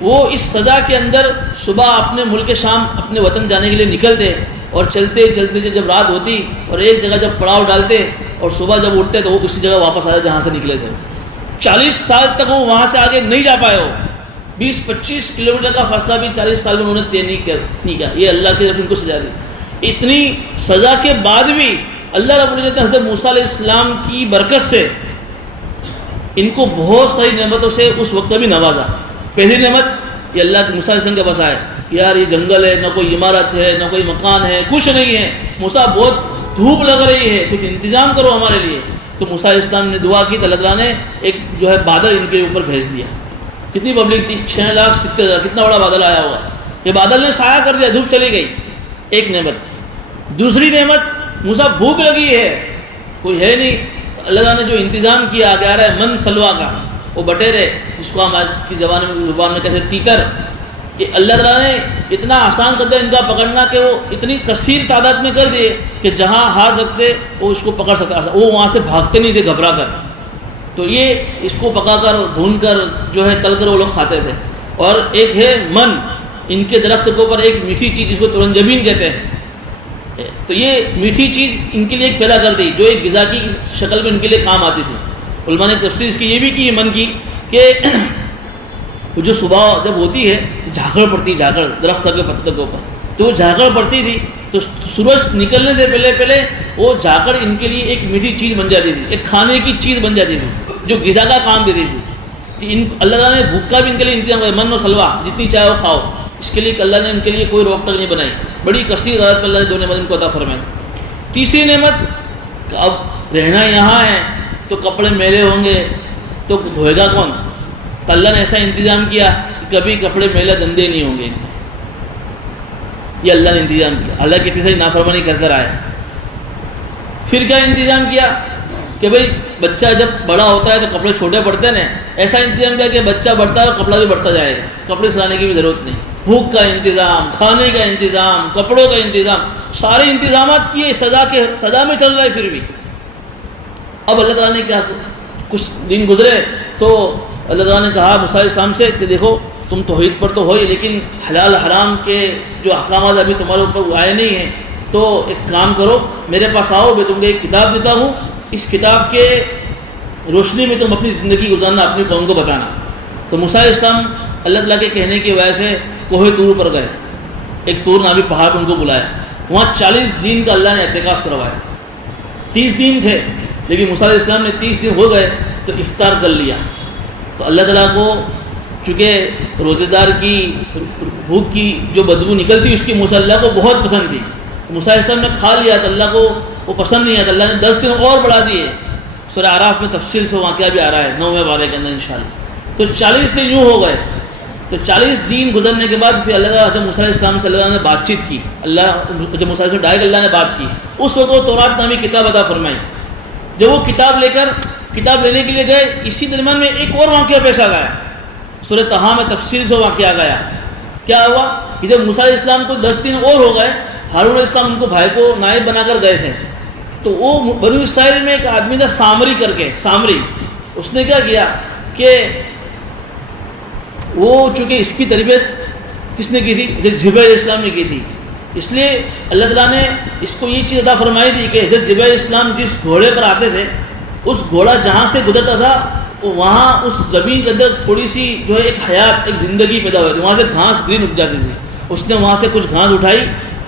وہ اس سزا کے اندر صبح اپنے ملک شام اپنے وطن جانے کے لیے نکلتے اور چلتے چلتے جب رات ہوتی اور ایک جگہ جب پڑاؤ ڈالتے اور صبح جب اٹھتے تو وہ اسی جگہ واپس آتے جہاں سے نکلے تھے۔ 40 سال تک وہ وہاں سے آگے نہیں جا پائے، ہو 20-25 کلومیٹر کا فاصلہ بھی 40 سال میں انہوں نے طے نہیں کیا۔ یہ اللہ کی طرف ان کو سزا دی۔ اتنی سزا کے بعد بھی اللہ رب العزت نے حضرت موسیٰ علیہ السلام کی برکت سے ان کو بہت ساری نعمتوں سے اس وقت بھی نوازا۔ پہلی نعمت یہ اللہ کے موسیٰ علیہ السلام کے پاس آئے کہ یار یہ جنگل ہے، نہ کوئی عمارت ہے، نہ کوئی مکان ہے، کچھ نہیں ہے، موسیٰ بہت دھوپ لگ رہی ہے، کچھ انتظام کرو ہمارے لیے۔ تو موسیٰ علیہ السلام نے دعا کی تو اللہ تعالیٰ نے ایک جو ہے بادل ان کے اوپر بھیج دیا۔ کتنی پبلک تھی، 6,70,000، کتنا بڑا بادل آیا ہوگا۔ یہ بادل نے سایہ کر دیا، دھوپ چلی گئی، ایک نعمت۔ دوسری نعمت موسیٰ بھوک لگی ہے، کوئی ہے نہیں، تو اللہ تعالیٰ نے جو انتظام کیا آگے آ رہا ہے من سلوا کا، وہ بٹیرے جس کو ہم آج کی زبان میں کہتے ہیں تیتر، کہ اللہ تعالیٰ نے اتنا آسان کر دیا ان کا پکڑنا کہ وہ اتنی کثیر تعداد میں کر دیے کہ جہاں ہاتھ رکھتے وہ اس کو پکڑ سکتا، وہ وہاں سے بھاگتے نہیں تھے گھبرا کر۔ تو یہ اس کو پکا کر بھون کر جو ہے تل کر وہ لوگ کھاتے تھے۔ اور ایک ہے من، ان کے درخت کے اوپر ایک میٹھی چیز جس کو ترنجبین کہتے ہیں، تو یہ میٹھی چیز ان کے لیے ایک پیدا کر دی جو ایک غذا کی شکل میں ان کے لیے کام آتی تھی۔ علماء نے تفسیر اس کی یہ بھی کی من کی کہ وہ جو صبح جب ہوتی ہے جھاکڑ پڑتی، جھاکڑ درخت کے پتے کے اوپر، تو وہ جھاکڑ پڑتی تھی تو سورج نکلنے سے پہلے وہ جھاکڑ ان کے لیے ایک میٹھی چیز بن جاتی تھی، ایک کھانے کی چیز بن جاتی تھی جو غذا کا کام دیتی تھی۔ تو اللہ تعالیٰ نے بھوک کا بھی ان کے لیے انتظام کیا، من و سلوا جتنی چاہے وہ کھاؤ، اس کے لیے اللہ نے ان کے لیے کوئی روک ٹوک نہیں بنائی، بڑی کثیر تعداد میں اللہ نے دو نعمت ان کو عطا فرمائی۔ تیسری نعمت کہ اب رہنا یہاں ہے تو کپڑے میلے ہوں گے تو دھوئے گا کون؟ تو اللہ نے ایسا انتظام کیا کہ کبھی کپڑے میلے گندے نہیں ہوں گے، یہ اللہ نے انتظام کیا، اللہ کی کسی نافرمانی کر آئے۔ پھر کیا انتظام کیا کہ بھئی بچہ جب بڑا ہوتا ہے تو کپڑے چھوٹے پڑتے ہیں نا، ایسا انتظام کیا کہ بچہ بڑھتا ہے اور کپڑا بھی بڑھتا جائے گا، کپڑے سلانے کی بھی ضرورت نہیں، بھوک کا انتظام، کھانے کا انتظام، کپڑوں کا انتظام، سارے انتظامات کیے، سزا میں چل رہا ہے۔ پھر بھی اب اللہ تعالیٰ نے کیا، کچھ دن گزرے تو اللہ تعالیٰ نے کہا موسیٰ علیہ السلام سے کہ دیکھو تم توحید پر تو ہو لیکن حلال حرام کے جو احکامات ابھی تمہارے اوپر آئے نہیں ہیں، تو ایک کام کرو میرے پاس آؤ، میں تم کو ایک کتاب دیتا ہوں، اس کتاب کے روشنی میں تم اپنی زندگی گزارنا، اپنی قوم کو بتانا۔ تو موسیٰ علیہ السلام اللہ تعالیٰ کے کہنے کی وجہ سے کوہ طور پر گئے، ایک طور نامی پہاڑ ان کو بلایا، وہاں 40 دن کا اللہ نے اعتکاف کروایا۔ 30 دن تھے لیکن موسیٰ علیہ السلام نے 30 دن ہو گئے تو افطار کر لیا۔ تو اللہ تعالیٰ کو چونکہ روزہ دار کی بھوک کی جو بدبو نکلتی اس کی موسیٰ اللہ کو بہت پسند تھی، موسیٰ علیہ السلام نے کھا لیا تو اللہ کو وہ پسند نہیں آیا، تو اللہ نے 10 دن اور بڑھا دیے۔ سورہ اعراف میں تفصیل سے واقعہ بھی آ رہا ہے 9ویں پارے کے اندر انشاءاللہ۔ تو 40 دن یوں ہو گئے، تو 40 دن گزرنے کے بعد پھر اللہ تعالیٰ جب موسیٰ علیہ السلام سے اللہ نے بات چیت کی، اللہ جب موسیٰ سے ڈائریکٹ اللہ نے بات کی، اس وقت وہ تورات نامی کتاب عطا فرمائی، جب وہ کتاب لینے کے لیے گئے، اسی درمیان میں ایک اور واقعہ پیش آ گیا، سورہ طٰہٰ میں تفصیل سے واقعہ آ گیا۔ کیا ہوا کہ جب موسیٰ علیہ السلام کو 10 دن اور ہو گئے، ہارون علیہ السلام ان کو بھائی کو نائب بنا کر گئے تھے، تو وہ بنو اسرائیل میں ایک آدمی تھا سامری، اس نے کیا کیا کہ وہ چونکہ اس کی تربیت کس نے کی تھی؟ جبرائیل علیہ السلام نے کی تھی، اس لیے اللہ تعالیٰ نے اس کو یہ چیز عطا فرمائی تھی کہ حضرت جبرائیل علیہ السلام جس گھوڑے پر آتے تھے، اس گھوڑا جہاں سے گزرتا تھا وہاں اس زمین کے اندر تھوڑی سی جو ہے ایک حیات، ایک زندگی پیدا ہوئی تھی، وہاں سے گھاس گرین اگ جاتی تھی۔ اس نے وہاں سے کچھ گھاس اٹھائی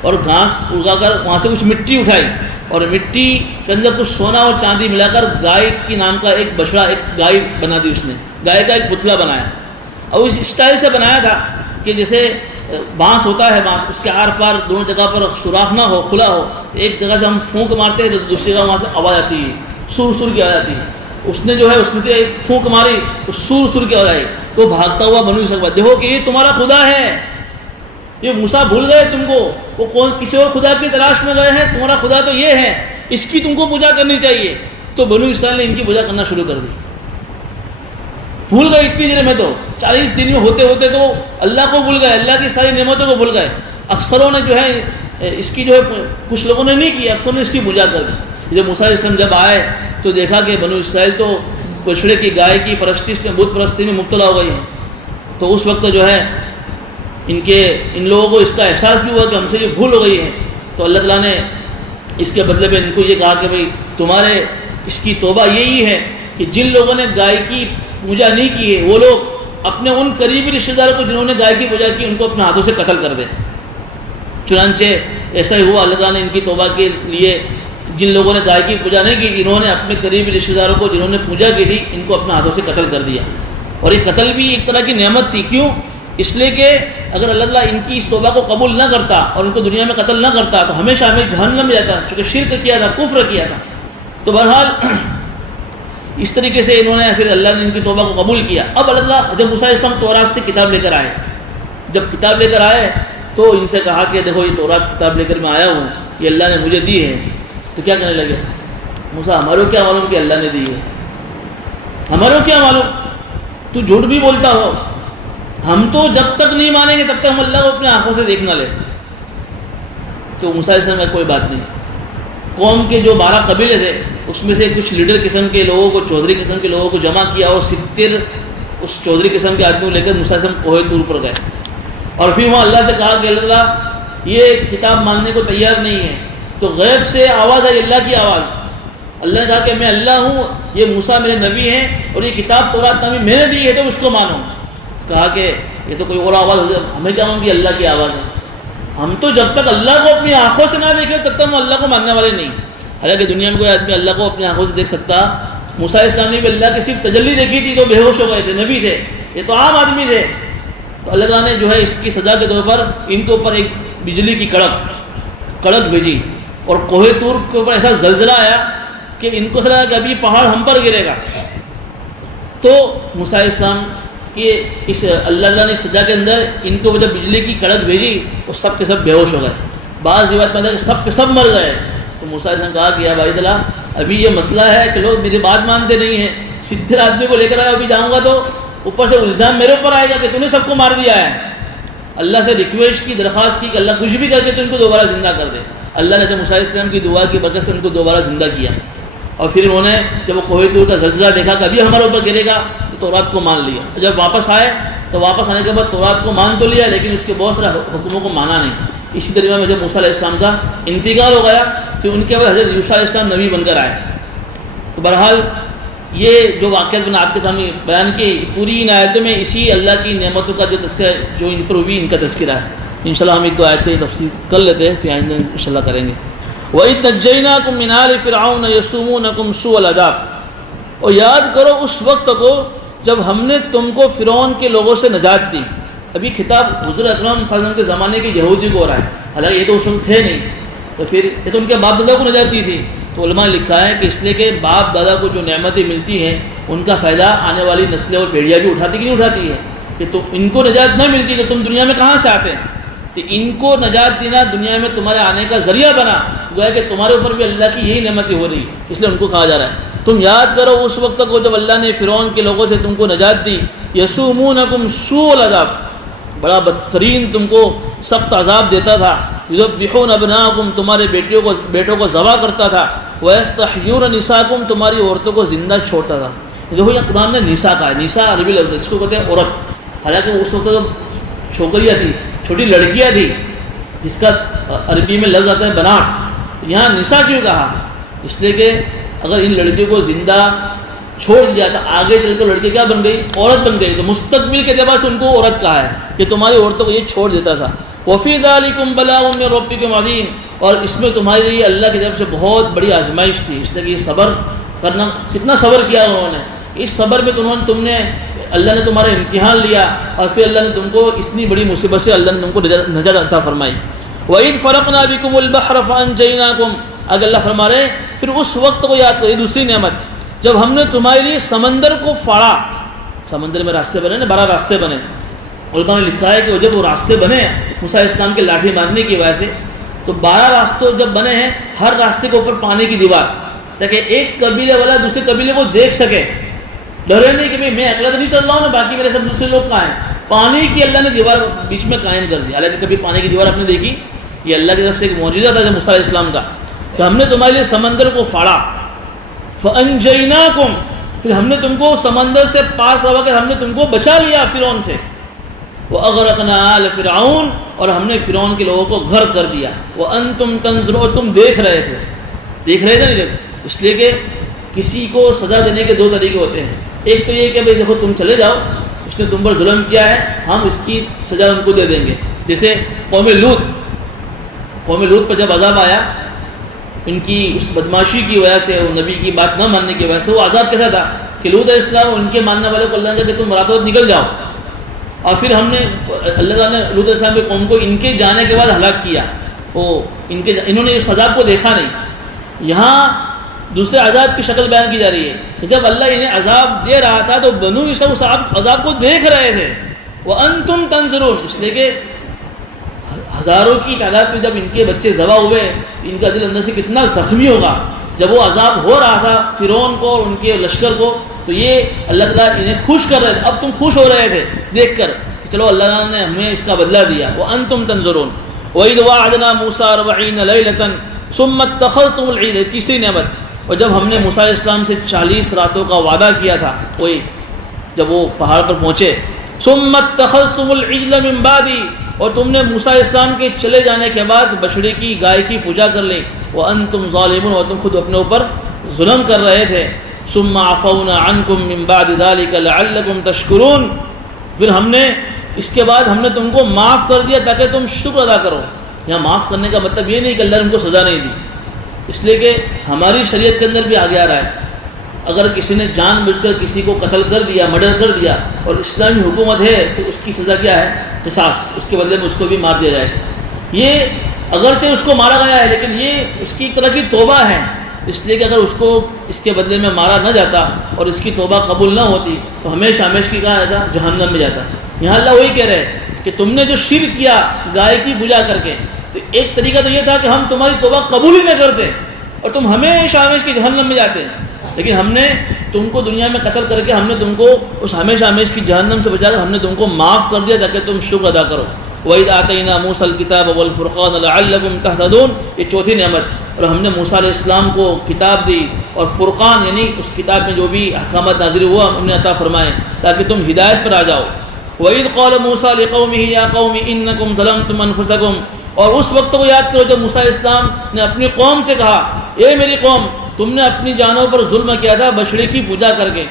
اور گھاس اگا کر وہاں سے کچھ مٹی اٹھائی اور مٹی کے اندر کچھ سونا اور چاندی ملا کر گائے کی نام کا ایک بچڑا، ایک گائے بنا دی، اس نے گائے کا ایک پتلا بنایا اور اس اسٹائل سے بنایا تھا کہ جیسے بانس ہوتا ہے، بانس اس کے آر پار دونوں جگہ پر سوراخ نہ ہو، کھلا ہو، ایک جگہ سے ہم پھونک مارتے ہیں تو دوسری جگہ وہاں سے آواز آتی ہے، سور کی آواز آتی ہے۔ اس نے جو ہے اس میں سے ایک پھونک ماری، اس سور کی آواز آئی، تو بھاگتا ہوا بنو اسرائیل، دیکھو کہ یہ تمہارا خدا ہے، یہ موسیٰ بھول گئے تم کو، وہ کون کسی اور خدا کی تلاش میں گئے ہیں، تمہارا خدا تو یہ ہے، اس کی تم کو پوجا کرنی چاہیے۔ تو بنو اسرائیل نے ان کی پوجا کرنا شروع کر دی، بھول گئے اتنی دیر میں، تو 40 دن میں ہوتے ہوتے تو اللہ کو بھول گئے، اللہ کی ساری نعمتوں کو بھول گئے۔ اکثروں نے جو ہے اس کی جو ہے کچھ لوگوں نے نہیں کی، اکثروں نے اس کی پوجا کر دی۔ جب موسیٰ علیہ السلام جب آئے تو دیکھا کہ بنو اسرائیل تو بچڑے کی، گائے کی پرستش میں، بت پرستی میں مبتلا ہو گئی ہیں، تو اس وقت جو ہے ان لوگوں کو اس کا احساس بھی ہوا کہ ہم سے یہ بھول ہو گئی ہے، تو اللہ تعالیٰ نے اس کے بدلے میں ان کو یہ کہا کہ بھئی تمہارے اس کی توبہ یہی ہے کہ جن لوگوں نے گائے کی پوجا نہیں کی ہے وہ لوگ اپنے ان قریبی رشتہ داروں کو جنہوں نے گائے کی پوجا کی ان کو اپنے ہاتھوں سے قتل کر دیں۔ چنانچہ ایسا ہی ہوا، اللہ تعالیٰ نے ان کی توبہ کے لیے جن لوگوں نے گائے کی پوجا نہیں کی، انہوں نے اپنے قریبی رشتہ داروں کو جنہوں نے پوجا کی تھی ان کو اپنے ہاتھوں سے قتل کر دیا۔ اور یہ قتل بھی ایک طرح کی نعمت تھی، کیوں؟ اس لیے کہ اگر اللہ تعالیٰ ان کی اس توبہ کو قبول نہ کرتا اور ان کو دنیا میں قتل نہ کرتا تو ہمیشہ جہنم میں جاتا، چونکہ شرک کیا تھا، کفر کیا تھا۔ تو بہرحال اس طریقے سے انہوں نے پھر اللہ نے ان کی توبہ کو قبول کیا۔ اب اللہ تعالیٰ جب موسیٰ علیہ السلام تورات سے کتاب لے کر آئے، جب کتاب لے کر آئے تو ان سے کہا کہ دیکھو یہ تورات کتاب لے کر میں آیا ہوں، یہ اللہ نے مجھے دی ہے۔ تو کیا کہنے لگے؟ موسیٰ ہمارے کو کیا معلوم کہ اللہ نے دی ہے، ہمارے کو کیا معلوم، تو جھوٹ بھی بولتا ہو، ہم تو جب تک نہیں مانیں گے تب تک ہم اللہ کو اپنی آنکھوں سے دیکھ نہ لیں۔ تو موسیٰ علیہ السلام کا کوئی بات نہیں، قوم کے جو 12 قبیلے تھے اس میں سے کچھ لیڈر قسم کے لوگوں کو، چودھری قسم کے لوگوں کو جمع کیا اور 70 اس چودھری قسم کے آدمیوں لے کر موسیٰ علیہ السلام کوہ طور پر گئے، اور پھر وہاں اللہ سے کہا کہ اللہ تعالیٰ یہ کتاب ماننے کو تیار نہیں ہے۔ تو غیب سے آواز آئی، اللہ کی آواز، اللہ نے کہا کہ میں اللہ ہوں، یہ موسیٰ میرے نبی ہیں اور یہ کتاب تورات نامی میں نے دی ہے تو اس کو مانو۔ کہا کہ یہ تو کوئی اور آواز ہو جائے، ہمیں کیا مانوں کہ اللہ کی آواز ہے، ہم تو جب تک اللہ کو اپنی آنکھوں سے نہ دیکھیں تب تک ہم اللہ کو ماننے والے نہیں۔ حالانکہ دنیا میں کوئی آدمی اللہ کو اپنی آنکھوں سے دیکھ سکتا، موسیٰ علیہ السلام نے بھی اللہ کی صرف تجلی دیکھی تھی تو بے ہوش ہو گئے تھے، نبی تھے، یہ تو عام آدمی تھے۔ تو اللہ تعالیٰ نے جو ہے اس کی سزا کے طور پر ان کے اوپر ایک بجلی کی کڑک بھیجی اور کوہ طور کے اوپر ایسا زلزلہ آیا کہ ان کو لگا کہ ابھی پہاڑ ہم پر گرے گا۔ تو موسیٰ علیہ السلام کہ اس اللہ تعالیٰ نے سزا کے اندر ان کو جب بجلی کی کڑک بھیجی وہ سب کے سب بے ہوش ہو گئے، بعض روایت میں کہ سب کے سب مر گئے۔ تو موسیٰ علیہ السلام کہا کہ یا بھائی تعالیٰ ابھی یہ مسئلہ ہے کہ لوگ میری بات مانتے نہیں ہیں، سدھر آدمی کو لے کر آیا، ابھی جاؤں گا تو اوپر سے الزام میرے اوپر آئے گا کہ تو نے سب کو مار دیا ہے۔ اللہ سے ریکویسٹ کی، درخواست کی کہ اللہ کچھ بھی کر کے تو ان کو دوبارہ زندہ کر دے۔ اللہ نے تو موسیٰ علیہ السلام کی دعا کی برکت سے ان کو دوبارہ زندہ کیا، اور پھر انہوں نے جب وہ کوہ طور کا زلزلہ دیکھا کہ ابھی ہمارے اوپر گرے گا تو تورات کو مان لیا۔ جب واپس آئے تو واپس آنے کے بعد تورات کو مان تو لیا لیکن اس کے بہت سارے حکموں کو مانا نہیں۔ اسی طریقے میں جب موسیٰ علیہ السلام کا انتقال ہو گیا پھر ان کے بعد حضرت یوشع علیہ السلام نبی بن کر آئے۔ تو بہرحال یہ جو واقعات میں نے آپ کے سامنے بیان کی، پوری ان آیتوں میں اسی اللہ کی نعمتوں کا جو تذکرہ جو ان پر ہوئی ان کا تذکرہ ہے۔ انشاءاللہ ہم ایک دو آیتیں تفصیل کر لیتے ہیں، پھر آئندہ انشاءاللہ کریں گے۔ وَإِذْ نَجَّيْنَاكُم مِّنْ آلِ فِرْعَوْنَ يَسُومُونَكُمْ سُوءَ الْعَذَابِ، اور یاد کرو اس وقت کو جب ہم نے تم کو فرعون کے لوگوں سے نجات دی۔ ابھی خطاب حضور اکرم صلی اللہ علیہ وسلم کے زمانے کے یہودی کو ہو رہا ہے، حالانکہ یہ تو اس وقت تھے نہیں، تو پھر یہ تو ان کے باپ دادا کو نجات دی تھی۔ تو علماء نے لکھا ہے کہ اس لیے کہ باپ دادا کو جو نعمتیں ملتی ہیں ان کا فائدہ آنے والی نسلیں اور پیڑھیاں بھی اٹھاتی کہ نہیں اٹھاتی ہے، کہ تو ان کو نجات نہ ملتی تو تم دنیا میں کہاں سے آتے ہیں؟ تو ان کو نجات دینا دنیا میں تمہارے آنے کا ذریعہ بنا، گویا کہ تمہارے اوپر بھی اللہ کی یہی نعمتیں ہو رہی ہے، اس لیے ان کو کہا جا رہا ہے تم یاد کرو اس وقت کو جب اللہ نے فرعون کے لوگوں سے تم کو نجات دی، یسومونکم سوء العذاب، بڑا بدترین تم کو سخت عذاب دیتا تھا، یذبحون ابناءکم، تمہارے بیٹوں کو ذبح کرتا تھا، ویستحیون نساءکم، تمہاری عورتوں کو زندہ چھوڑتا تھا۔ دیکھو یہ قرآن نے نساء کہا ہے، نساء عربی لفظ ہے جس کو کہتے ہیں عورت، حالانکہ اس وقت جب چھوکریاں تھی، چھوٹی لڑکیاں تھی، جس کا عربی میں لفظ آتا ہے بنات، یہاں نساء کیوں کہا؟ اس لیے کہ اگر ان لڑکیوں کو زندہ چھوڑ دیا تو آگے چل کر لڑکی کیا بن گئی؟ عورت بن گئی، تو مستقبل کے اعتبار سے ان کو عورت کہا ہے کہ تمہاری عورتوں کو یہ چھوڑ دیتا تھا۔ وفی ذالکم بلاء من ربکم عظیم، اور اس میں تمہارے لیے اللہ کی طرف سے بہت بڑی آزمائش تھی، اس لیے کہ یہ صبر کرنا، کتنا صبر کیا انہوں نے، اس صبر میں تم نے اللہ نے تمہارا امتحان لیا، اور پھر اللہ نے تم کو اتنی بڑی مصیبت سے اللہ نے تم کو نجات عطا فرمائی۔ وَإِذْ فَرَقْنَا بِكُمُ الْبَحْرَ فَأَنْجَيْنَاكُمْ، اگر اللہ فرما رہے پھر اس وقت کو یاد کرو، یہ دوسری نعمت، جب ہم نے تمہارے لیے سمندر کو پھاڑا، سمندر میں راستے بنے نا، 12 راستے بنے، علماء نے لکھا ہے کہ جب وہ راستے بنے موسیٰ علیہ السلام کے لاٹھی مارنے کی وجہ سے، تو 12 راستوں جب بنے ہیں، ہر راستے کے اوپر پانی کی دیوار، تاکہ ایک قبیلے والا دوسرے قبیلے کو دیکھ سکے، ڈرے نہیں کہ میں اکیلا تو نہیں چل رہا ہوں نا، باقی میرے سب دوسرے لوگ کہاں ہیں۔ پانی کی اللہ نے دیوار بیچ میں قائم کر دی، حالانکہ کبھی پانی کی دیوار آپ نے دیکھی؟ یہ اللہ کی طرف سے ایک معجزہ تھا موسیٰ علیہ السلام کا، کہ ہم نے تمہارے لیے سمندر کو پھاڑا، فَأَنْجَيْنَاكُمْ، پھر ہم نے تم کو سمندر سے پار کروا کر ہم نے تم کو بچا لیا فرعون سے، وَأَغْرَقْنَا آلَ فِرْعَوْنَ، اور ہم نے فرعون کے لوگوں کو غرق کر دیا، وَأَنْتُمْ تَنظُرُونَ، اور تم دیکھ رہے تھے نہیں، اس لیے کہ کسی کو سزا دینے کے 2 طریقے ہوتے ہیں، ایک تو یہ کہ بھئی دیکھو تم چلے جاؤ، اس نے تم پر ظلم کیا ہے، ہم اس کی سزا ان کو دے دیں گے، جیسے قوم لوط پر جب عذاب آیا ان کی اس بدماشی کی وجہ سے، وہ نبی کی بات نہ ماننے کی وجہ سے، وہ عذاب کیسا تھا کہ لوط علیہ السلام ان کے ماننے والے کو اللہ نے کہا کہ تم راتوں رات نکل جاؤ، اور پھر ہم نے اللہ تعالیٰ نے لوط علیہ السلام کے قوم کو ان کے جانے کے بعد ہلاک کیا، انہوں نے اس عذاب کو دیکھا نہیں۔ یہاں دوسرے عذاب کی شکل بیان کی جا رہی ہے کہ جب اللہ انہیں عذاب دے رہا تھا تو بنو اسرائیل اس عذاب کو دیکھ رہے تھے، وَأَنْتُمْ تَنظُرُونَ، اس لیے کہ ہزاروں کی تعداد میں جب ان کے بچے ذبح ہوئے تو ان کا دل اندر سے کتنا زخمی ہوگا، جب وہ عذاب ہو رہا تھا فرعون کو اور ان کے لشکر کو، تو یہ اللہ تعالیٰ انہیں خوش کر رہے تھے، اب تم خوش ہو رہے تھے دیکھ کر کہ چلو اللہ نے ہمیں اس کا بدلہ دیا، وَأَنْتُمْ تَنظُرُونَ۔ وَإِذْ وَعَدْنَا مُوسَىٰ 40 لَيْلَةً ثُمَّ اتَّخَذْتُمُ الْعِجْلَ، تیسری نعمت، اور جب ہم نے موسیٰ علیہ السلام سے 40 راتوں کا وعدہ کیا تھا، وہی جب وہ پہاڑ پر پہنچے، ثُمَّ اتَّخَذْتُمُ الْعِجْلَ مِن بَعْدِي، اور تم نے موسیٰ علیہ السلام کے چلے جانے کے بعد بچڑے کی، گائے کی پوجا کر لی، وَأَنْتُمْ ظَالِمُونَ، اور تم خود اپنے اوپر ظلم کر رہے تھے، ثُمَّ عَفَوْنَا عَنْكُمْ مِن بَعْدِ ذَلِكَ لَعَلَّكُمْ تَشْكُرُونَ، پھر ہم نے اس کے بعد ہم نے تم کو معاف کر دیا تاکہ تم شکر ادا کرو۔ یہاں معاف کرنے کا مطلب یہ نہیں کہ اللہ نے ان کو سزا نہیں دی، اس لیے کہ ہماری شریعت کے اندر بھی آگے آ رہا ہے، اگر کسی نے جان بوجھ کر کسی کو قتل کر دیا، مرڈر کر دیا، اور اسلامی حکومت ہے تو اس کی سزا کیا ہے؟ قصاص، اس کے بدلے میں اس کو بھی مار دیا جائے گا۔ یہ اگرچہ اس کو مارا گیا ہے لیکن یہ اس کی ایک طرح کی توبہ ہے، اس لیے کہ اگر اس کو اس کے بدلے میں مارا نہ جاتا اور اس کی توبہ قبول نہ ہوتی تو ہمیشہ کی کہا جاتا، جہنم میں جاتا۔ یہاں اللہ وہی کہہ رہے کہ تم نے جو شرک کیا گائے کی پوجا کر کے، تو ایک طریقہ تو یہ تھا کہ ہم تمہاری توبہ قبول ہی نہ کرتے اور تم ہمیشہ کی جہنم میں جاتے، لیکن ہم نے تم کو دنیا میں قتل کر کے ہم نے تم کو اس ہمیشہ کی جہنم سے بچا کر ہم نے تم کو معاف کر دیا تاکہ تم شکر ادا کرو۔ وَإِذْ آتَيْنَا مُوسَى الْكِتَابَ وَالْفُرْقَانَ لَعَلَّكُمْ تَهْتَدُونَ، یہ چوتھی نعمت، اور ہم نے موسیٰ علیہ السلام کو کتاب دی اور فرقان یعنی اس کتاب میں جو بھی احکامات نازل ہوا ہم نے عطا فرمائے تاکہ تم ہدایت پر آ جاؤ۔ وَإِذْ قَالَ مُوسَىٰ لِقَوْمِهِ يَا قَوْمِ إِنَّكُمْ ظَلَمْتُمْ أَنفُسَكُمْ، اور اس وقت کو یاد کرو جب موسیٰ علیہ السلام نے اپنی قوم سے کہا، اے میری قوم، تم نے اپنی جانوں پر ظلم کیا تھا بچڑے کی پوجا کر کے،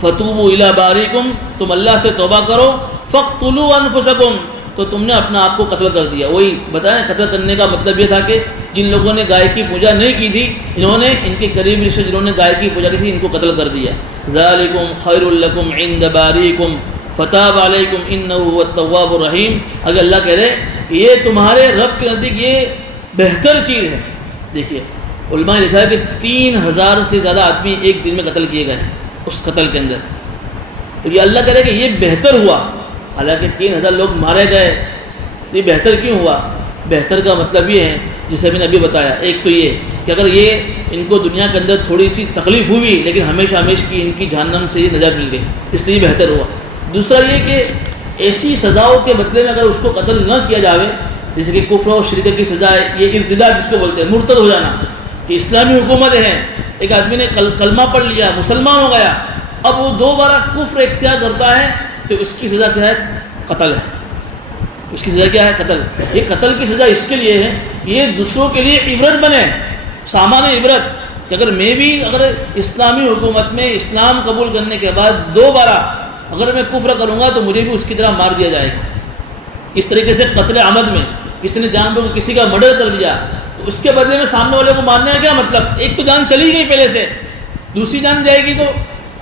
فَتُوبُوا إِلَىٰ بَارِئِكُمْ، تم اللہ سے توبہ کرو، فَاقْتُلُوا أَنفُسَكُمْ، تو تم نے اپنا آپ کو قتل کر دیا۔ وہی بتایا، قتل کرنے کا مطلب یہ تھا کہ جن لوگوں نے گائے کی پوجا نہیں کی تھی انہوں نے، ان کے قریب رشتے جنہوں نے گائے کی پوجا کی تھی ان کو قتل کر دیا۔ ذَلِكُمْ خَيْرٌ لَكُمْ عِندَ بَارِئِكُمْ فَتَابَ عَلَيْكُمْ إِنَّهُ هُوَ التَّوَّابُ الرَّحِيمُ، اگر اللہ کہہ رہے کہ یہ تمہارے رب کے نزدیک یہ بہتر چیز ہے۔ دیکھیے علماء نے لکھا ہے کہ 3000 سے زیادہ آدمی ایک دن میں قتل کیے گئے اس قتل کے اندر، تو یہ اللہ کہہ رہے کہ یہ بہتر ہوا، حالانکہ 3000 لوگ مارے گئے، تو یہ بہتر کیوں ہوا؟ بہتر کا مطلب یہ ہے جسے میں نے ابھی بتایا. ایک تو یہ کہ اگر یہ ان کو دنیا کے اندر تھوڑی سی تکلیف ہوئی لیکن ہمیشہ ہمیشہ کی ان کی جہنم سے یہ نجات مل گئی, اس لیے بہتر ہوا. دوسرا یہ کہ ایسی سزاؤں کے بدلے میں اگر اس کو قتل نہ کیا جاوے, جیسے کہ کفر و شرک کی سزا ہے, یہ ارتداد جس کو بولتے ہیں, مرتد ہو جانا, کہ اسلامی حکومت ہے, ایک آدمی نے کلمہ پڑھ لیا, مسلمان ہو گیا, اب وہ دوبارہ کفر اختیار کرتا ہے تو اس کی سزا کیا ہے؟ قتل ہے. اس کی سزا کیا ہے؟ قتل. یہ قتل کی سزا اس کے لیے ہے کہ یہ دوسروں کے لیے عبرت بنے, سامان عبرت, کہ اگر میں بھی اگر اسلامی حکومت میں اسلام قبول کرنے کے بعد دوبارہ اگر میں کفر کروں گا تو مجھے بھی اس کی طرح مار دیا جائے گا. اس طریقے سے قتل عمد میں کسی نے جان بوجھ کسی کا مرڈر کر دیا تو اس کے بدلے میں سامنے والے کو مارنے کا کیا مطلب؟ ایک تو جان چلی گئی پہلے سے, دوسری جان جائے گی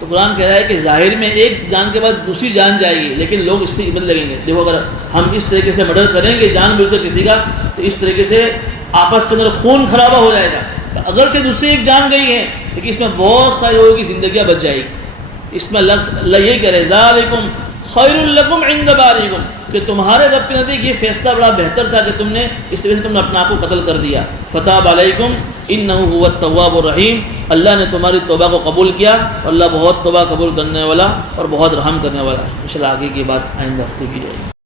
تو قرآن کہہ رہا ہے کہ ظاہر میں ایک جان کے بعد دوسری جان جائے گی, لیکن لوگ اس سے عبرت لگیں گے. دیکھو اگر ہم اس طریقے سے مرڈر کریں گے جان بوجھ کر کسی کا تو اس طریقے سے آپس کے اندر خون خرابہ ہو جائے گا. اگر سے دوسری ایک جان گئی ہے لیکن اس میں بہت سارے لوگوں کی زندگیاں بچ جائے گی. اس میں اللہ یہی کہہ رہے ذالکم خیر لکم عند باریکم, کہ تمہارے رب کے نزدیک یہ فیصلہ بڑا بہتر تھا کہ تم نے اس طرح سے تم نے اپنے آپ کو قتل کر دیا. فتاب علیکم انہ هو التواب الرحیم, اللہ نے تمہاری توبہ کو قبول کیا, اور اللہ بہت توبہ قبول کرنے والا اور بہت رحم کرنے والا ہے. انشاءاللہ آگے کی بات آئندہ ہفتے کی جائے گی.